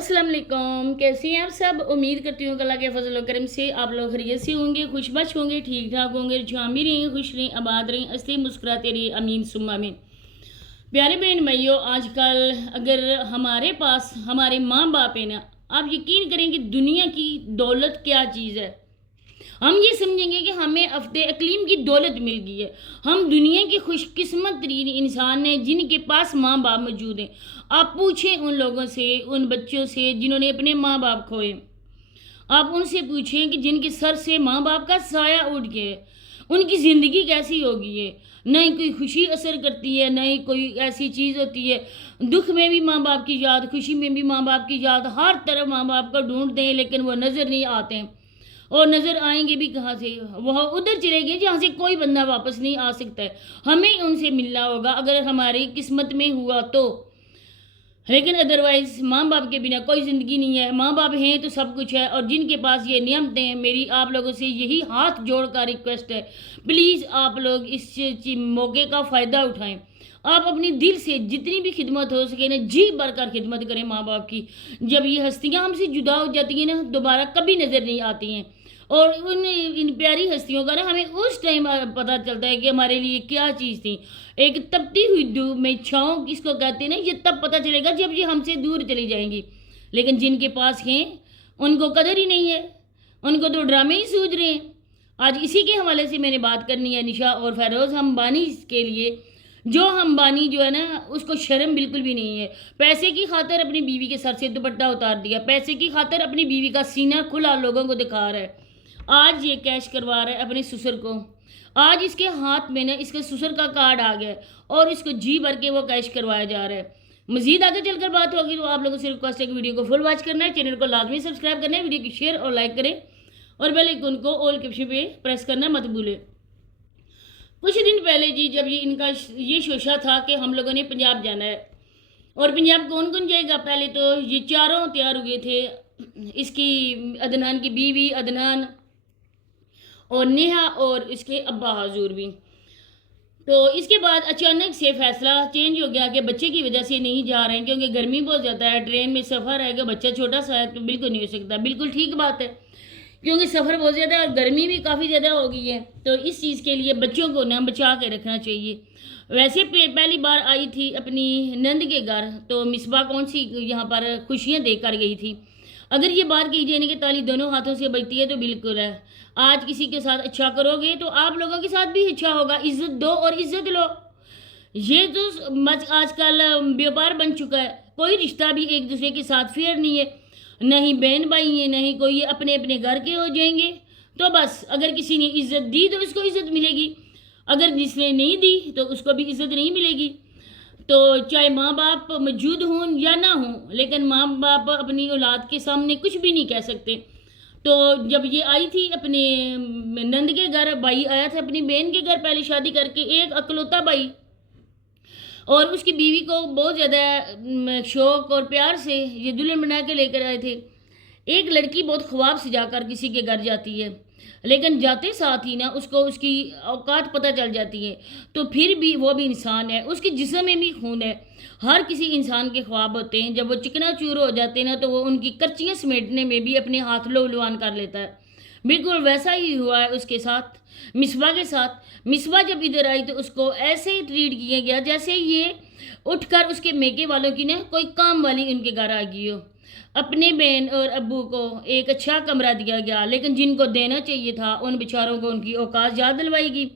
السلام علیکم، کیسی ہیں آپ سب؟ امید کرتی ہوں کہ اللہ کے فضل و کرم سے آپ لوگ خیریت سے ہوں گے، خوش بش ہوں گے، ٹھیک ٹھاک ہوں گے، جہاں بھی رہیں خوش رہیں، آباد رہیں، اصلی مسکراتے رہیے، امین ثم امین۔ پیارے بہن بھائیو، آج کل اگر ہمارے پاس ہمارے ماں باپ ہیں نا، آپ یقین کریں کہ دنیا کی دولت کیا چیز ہے۔ ہم یہ سمجھیں گے کہ ہمیں افت اقلیم کی دولت مل گئی ہے۔ ہم دنیا کے خوش قسمت ترین انسان ہیں جن کے پاس ماں باپ موجود ہیں۔ آپ پوچھیں ان لوگوں سے، ان بچوں سے جنہوں نے اپنے ماں باپ کھوئے، آپ ان سے پوچھیں کہ جن کے سر سے ماں باپ کا سایہ اٹھ گیا ہے، ان کی زندگی کیسی ہوگی ہے۔ نہ ہی کوئی خوشی اثر کرتی ہے، نہ ہی کوئی ایسی چیز ہوتی ہے۔ دکھ میں بھی ماں باپ کی یاد، خوشی میں بھی ماں باپ کی یاد، ہر طرف ماں باپ کو ڈھونڈتے ہیں لیکن وہ نظر نہیں آتے ہیں۔ اور نظر آئیں گے بھی کہاں سے؟ وہ ادھر چلے گئے جہاں سے کوئی بندہ واپس نہیں آ سکتا ہے۔ ہمیں ان سے ملنا ہوگا اگر ہماری قسمت میں ہوا تو، لیکن ادروائز ماں باپ کے بنا کوئی زندگی نہیں ہے۔ ماں باپ ہیں تو سب کچھ ہے، اور جن کے پاس یہ نعمتیں ہیں، میری آپ لوگوں سے یہی ہاتھ جوڑ کر ریکویسٹ ہے، پلیز آپ لوگ اس موقع کا فائدہ اٹھائیں۔ آپ اپنی دل سے جتنی بھی خدمت ہو سکے نا، جی بھر کر خدمت کریں ماں باپ کی۔ جب یہ ہستیاں ہم سے جدا ہو جاتی ہیں نا، دوبارہ کبھی نظر نہیں آتی ہیں، اور ان پیاری ہستیوں کا نا ہمیں اس ٹائم پتہ چلتا ہے کہ ہمارے لیے کیا چیز تھی۔ ایک تپتی ہوئی دھوپ میں چھاؤں کس کو کہتے ہیں نا، یہ تب پتہ چلے گا جب یہ ہم سے دور چلی جائیں گی۔ لیکن جن کے پاس ہیں ان کو قدر ہی نہیں ہے، ان کو تو ڈرامے ہی سوچ رہے ہیں۔ آج اسی کے حوالے سے میں نے بات کرنی ہے نشا اور فیروز ہمبانی کے لیے۔ جو ہمبانی جو ہے نا، اس کو شرم بالکل بھی نہیں ہے۔ پیسے کی خاطر اپنی بیوی کے سر سے دوپٹہ اتار دیا، پیسے کی خاطر اپنی بیوی کا سینہ کھلا لوگوں کو دکھا رہا ہے۔ آج یہ کیش کروا رہا ہے اپنے سسر کو، آج اس کے ہاتھ میں نا اس کے سسر کا کارڈ آ گیا اور اس کو جی بھر کے وہ کیش کروایا جا رہا ہے۔ مزید آگے چل کر بات ہوگی تو آپ لوگوں سے ریکویسٹ ہے کہ ویڈیو کو فل واچ کرنا ہے، چینل کو لازمی سبسکرائب کرنا ہے، ویڈیو کی شیئر اور لائک کریں، اور بیل آئیکن کو آل کے آپشن پہ پریس کرنا مت بھولیں۔ کچھ دن پہلے جب ان کا یہ شوشہ تھا کہ ہم لوگوں نے پنجاب جانا ہے، اور پنجاب کون کون جائے گا؟ پہلے تو یہ چاروں تیار ہوئے تھے، اس کی عدنان کی بیوی عدنان اور نیہا اور اس کے ابا حضور بھی۔ تو اس کے بعد اچانک سے فیصلہ چینج ہو گیا کہ بچے کی وجہ سے نہیں جا رہے ہیں، کیونکہ گرمی بہت زیادہ ہے، ٹرین میں سفر ہے، کہ بچہ چھوٹا سا ہے تو بالکل نہیں ہو سکتا۔ بالکل ٹھیک بات ہے، کیونکہ سفر بہت زیادہ ہے اور گرمی بھی کافی زیادہ ہو گئی ہے، تو اس چیز کے لیے بچوں کو نہ بچا کے رکھنا چاہیے۔ ویسے پہلی بار آئی تھی اپنی نند کے گھر، تو مصباح کون سی یہاں پر خوشیاں دے کر گئی تھی۔ اگر یہ بات کی جائے کہ تالی دونوں ہاتھوں سے بجتی ہے تو بالکل ہے۔ آج کسی کے ساتھ اچھا کرو گے تو آپ لوگوں کے ساتھ بھی اچھا ہوگا، عزت دو اور عزت لو۔ یہ تو آج کل بیوپار بن چکا ہے، کوئی رشتہ بھی ایک دوسرے کے ساتھ فیئر نہیں ہے، نہ ہی بہن بھائی ہیں، نہ ہی کوئی اپنے اپنے گھر کے ہو جائیں گے۔ تو بس اگر کسی نے عزت دی تو اس کو عزت ملے گی، اگر جس نے نہیں دی تو اس کو بھی عزت نہیں ملے گی۔ تو چاہے ماں باپ موجود ہوں یا نہ ہوں، لیکن ماں باپ اپنی اولاد کے سامنے کچھ بھی نہیں کہہ سکتے۔ تو جب یہ آئی تھی اپنے نند کے گھر، بھائی آیا تھا اپنی بہن کے گھر پہلے شادی کر کے، ایک اکلوتا بھائی، اور اس کی بیوی کو بہت زیادہ شوق اور پیار سے یہ دلہن بنا کے لے کر آئے تھے۔ ایک لڑکی بہت خواب سجا کر کسی کے گھر جاتی ہے، لیکن جاتے ساتھ ہی نا اس کو اس کی اوقات پتہ چل جاتی ہے، تو پھر بھی وہ بھی انسان ہے، اس کے جسم میں بھی خون ہے۔ ہر کسی انسان کے خواب ہوتے ہیں، جب وہ چکنا چور ہو جاتے ہیں نا تو وہ ان کی کرچیاں سمیٹنے میں بھی اپنے ہاتھ لوان کر لیتا ہے۔ بالکل ویسا ہی ہوا ہے اس کے ساتھ، مصباح کے ساتھ۔ مصباح جب ادھر آئی تو اس کو ایسے ٹریٹ کیا گیا جیسے یہ اٹھ کر اس کے میکے والوں کی نا کوئی کام والی ان کے گھر آ گئی ہو۔ اپنے بہن اور ابو کو ایک اچھا کمرہ دیا گیا، لیکن جن کو دینا چاہیے تھا ان بیچاروں کو ان کی اوقات یاد دلوائی گئی۔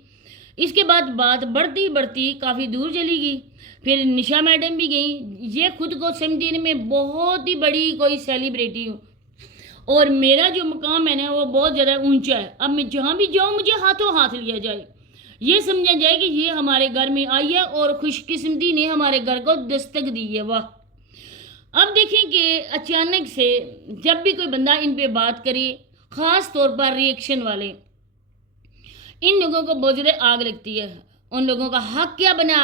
اس کے بعد بات بڑھتی بڑھتی کافی دور چلی گئی، پھر نشا میڈم بھی گئیں۔ یہ خود کو سمجھنے میں بہت ہی بڑی کوئی سیلیبریٹی ہوں، اور میرا جو مقام ہے نا وہ بہت زیادہ اونچا ہے۔ اب میں جہاں بھی جاؤں مجھے ہاتھوں ہاتھ لیا جائے، یہ سمجھا جائے کہ یہ ہمارے گھر میں آئی ہے اور خوش قسمتی نے ہمارے گھر کو دستک دی ہے۔ واہ! اب دیکھیں کہ اچانک سے جب بھی کوئی بندہ ان پہ بات کرے، خاص طور پر ریئیکشن والے، ان لوگوں کو بہت زیادہ آگ لگتی ہے۔ ان لوگوں کا حق کیا بنا؟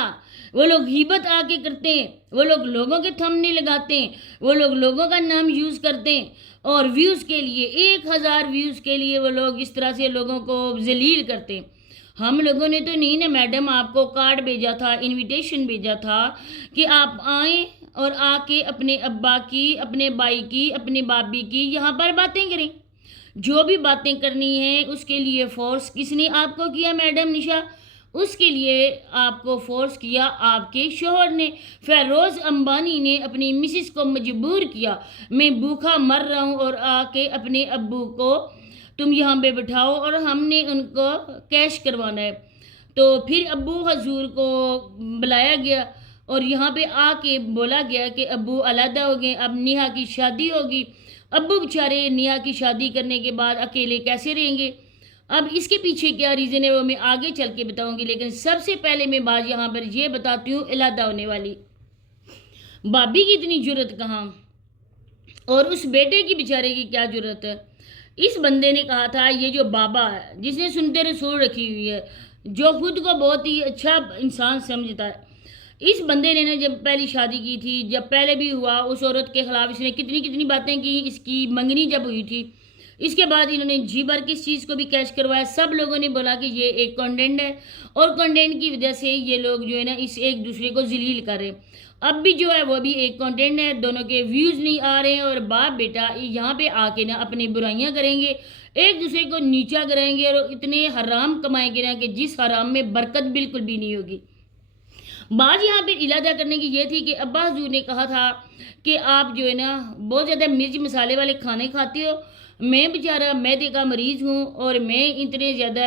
وہ لوگ غیبت آ کے کرتے ہیں، وہ لوگ لوگوں کے تھمبنیل لگاتے ہیں، وہ لوگ لوگوں کا نام یوز کرتے ہیں، اور ویوز کے لیے 1000 ویوز کے لیے وہ لوگ اس طرح سے لوگوں کو ذلیل کرتے ہیں۔ ہم لوگوں نے تو نہیں نا میڈم آپ کو کارڈ بھیجا تھا، انویٹیشن بھیجا تھا کہ آپ آئیں، اور آ کے اپنے ابا کی، اپنے بھائی کی، اپنے بابی کی یہاں پر باتیں کریں۔ جو بھی باتیں کرنی ہیں اس کے لیے فورس کس نے آپ کو کیا میڈم نشا؟ اس کے لیے آپ کو فورس کیا آپ کے شوہر نے۔ فیروز امبانی نے اپنی مسز کو مجبور کیا، میں بھوکا مر رہا ہوں اور آ کے اپنے ابو کو تم یہاں پہ بٹھاؤ اور ہم نے ان کو کیش کروانا ہے۔ تو پھر ابو حضور کو بلایا گیا اور یہاں پہ آ کے بولا گیا کہ ابو علیحدہ ہو گئے، اب نیہا کی شادی ہوگی۔ ابو بیچارے نیہا کی شادی کرنے کے بعد اکیلے کیسے رہیں گے؟ اب اس کے پیچھے کیا ریزن ہے وہ میں آگے چل کے بتاؤں گی، لیکن سب سے پہلے میں بات یہاں پر یہ بتاتی ہوں علیحدہ ہونے والی۔ بابی کی اتنی جرت کہاں، اور اس بیٹے کی بیچارے کی کیا جرت ہے؟ اس بندے نے کہا تھا، یہ جو بابا ہے جس نے سنتے رسول رکھی ہوئی ہے، جو خود کو بہت ہی اچھا انسان سمجھتا ہے، اس بندے نے جب پہلی شادی کی تھی، جب پہلے بھی ہوا، اس عورت کے خلاف اس نے کتنی باتیں کی، اس کی منگنی جب ہوئی تھی، اس کے بعد انہوں نے جی بھر کس چیز کو بھی کیش کروایا۔ سب لوگوں نے بولا کہ یہ ایک کنٹینٹ ہے اور کنٹینٹ کی وجہ سے یہ لوگ جو ہے نا اس ایک دوسرے کو ذلیل کر رہے ہیں۔ اب بھی جو ہے وہ بھی ایک کنٹینٹ ہے، دونوں کے ویوز نہیں آ رہے ہیں اور باپ بیٹا یہاں پہ آ کے نا اپنی برائیاں کریں گے، ایک دوسرے کو نیچا کریں گے اور اتنے حرام کمائیں گے نا کہ جس حرام میں برکت بالکل بھی نہیں ہوگی۔ بات یہاں پہ علیحدہ کرنے کی یہ تھی کہ ابا حضور نے کہا تھا کہ آپ جو ہے نا بہت زیادہ مرچ مسالے والے کھانے کھاتے ہو، میں بیچارہ معدے کا مریض ہوں اور میں اتنے زیادہ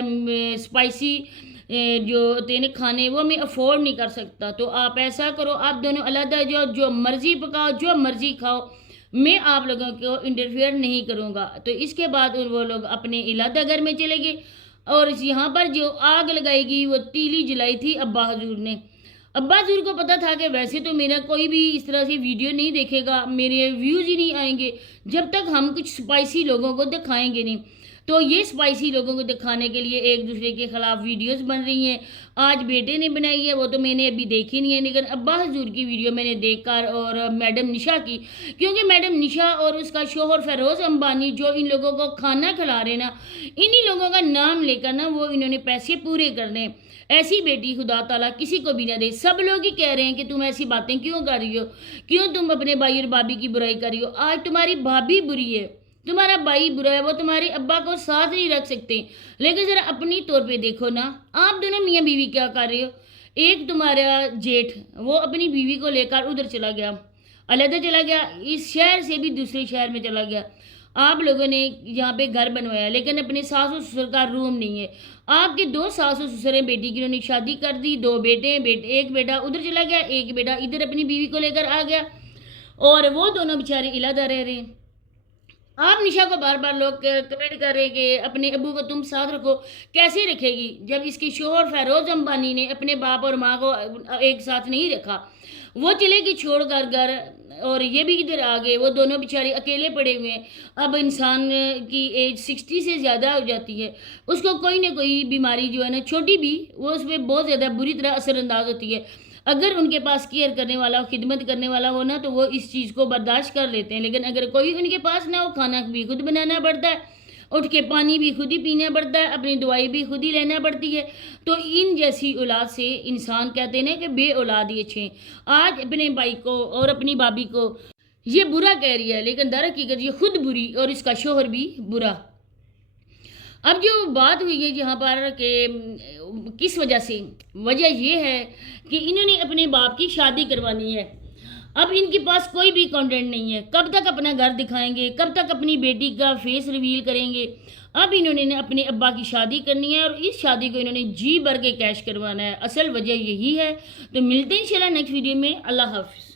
اسپائسی جو تینے کھانے وہ میں افورڈ نہیں کر سکتا، تو آپ ایسا کرو، آپ دونوں علیحدہ جو مرضی پکاؤ، جو مرضی کھاؤ، میں آپ لوگوں کو انٹرفیئر نہیں کروں گا۔ تو اس کے بعد وہ لوگ اپنے علیحدہ گھر میں چلے گئے اور یہاں پر جو آگ لگائی گئی وہ تیلی جلائی تھی ابا حضور نے۔ ابا حضور کو پتا تھا کہ ویسے تو میرا کوئی بھی اس طرح سے ویڈیو نہیں دیکھے گا، میرے ویوز ہی نہیں آئیں گے جب تک ہم کچھ سپائسی لوگوں کو دکھائیں گے نہیں۔ تو یہ سپائسی لوگوں کو دکھانے کے لیے ایک دوسرے کے خلاف ویڈیوز بن رہی ہیں۔ آج بیٹے نے بنائی ہے، وہ تو میں نے ابھی دیکھی نہیں ہے، لیکن ابا حضور کی ویڈیو میں نے دیکھ کر، اور میڈم نشا کی، کیونکہ میڈم نشا اور اس کا شوہر فیروز امبانی جو ان لوگوں کو کھانا کھلا رہے نا، انہی لوگوں کا نام لے کر نا وہ انہوں نے پیسے پورے کرنے۔ ایسی بیٹی خدا تعالیٰ کسی کو بھی نہ دے۔ سب لوگ ہی کہہ رہے ہیں کہ تم ایسی باتیں کیوں کر رہی ہو، کیوں تم اپنے بھائی اور بھابھی کی برائی کر رہی ہو؟ آج تمہاری بھابھی بری ہے، تمہارا بھائی برا ہے، وہ تمہارے ابا کو ساتھ نہیں رکھ سکتے، لیکن ذرا اپنی طور پہ دیکھو نا، آپ دونوں میاں بیوی کیا کر رہے ہو؟ ایک تمہارا جیٹھ وہ اپنی بیوی کو لے کر ادھر چلا گیا، علیحدہ چلا گیا، اس شہر سے بھی دوسرے شہر میں چلا گیا۔ آپ لوگوں نے یہاں پہ گھر بنوایا لیکن اپنے ساس و سسر کا روم نہیں ہے۔ آپ کے 2 ساس و سسر ہیں، بیٹی کی انہوں نے شادی کر دی، 2 بیٹے ہیں، ایک بیٹا ادھر چلا گیا، ایک بیٹا ادھر اپنی بیوی کو لے کر آ گیا، اور وہ دونوں بیچارے علیحدہ رہ رہے ہیں۔ آپ نشا کو بار بار لوگ کمنٹ کر رہے ہیں کہ اپنے ابو کو تم ساتھ رکھو، کیسے رکھے گی جب اس کے شوہر فیروز امبانی نے اپنے باپ اور ماں کو ایک ساتھ نہیں رکھا؟ وہ چلے گی چھوڑ کر گھر، اور یہ بھی ادھر آ گئے، وہ دونوں بیچارے اکیلے پڑے ہوئے ہیں۔ اب انسان کی ایج 60 سے زیادہ ہو جاتی ہے، اس کو کوئی نہ کوئی بیماری جو ہے نا چھوٹی بھی، وہ اس پہ بہت زیادہ بری طرح اثر انداز ہوتی ہے۔ اگر ان کے پاس کیئر کرنے والا، خدمت کرنے والا ہو نا، تو وہ اس چیز کو برداشت کر لیتے ہیں، لیکن اگر کوئی ان کے پاس نہ ہو، کھانا بھی خود بنانا پڑتا ہے، اٹھ کے پانی بھی خود ہی پینا پڑتا ہے، اپنی دوائی بھی خود ہی لینا پڑتی ہے۔ تو ان جیسی اولاد سے انسان کہتے ہیں کہ بے اولاد ہی اچھے ہیں۔ آج اپنے بھائی کو اور اپنی بھابھی کو یہ برا کہہ رہی ہے، لیکن در حقیقت یہ خود بری اور اس کا شوہر بھی برا۔ اب جو بات ہوئی ہے یہاں پر کہ کس وجہ سے، وجہ یہ ہے کہ انہوں نے اپنے باپ کی شادی کروانی ہے۔ اب ان کے پاس کوئی بھی کنٹینٹ نہیں ہے، کب تک اپنا گھر دکھائیں گے، کب تک اپنی بیٹی کا فیس ریویل کریں گے؟ اب انہوں نے اپنے ابا کی شادی کرنی ہے اور اس شادی کو انہوں نے جی بھر کے کیش کروانا ہے، اصل وجہ یہی ہے۔ تو ملتے ہیں انشاءاللہ نیکسٹ ویڈیو میں، اللہ حافظ۔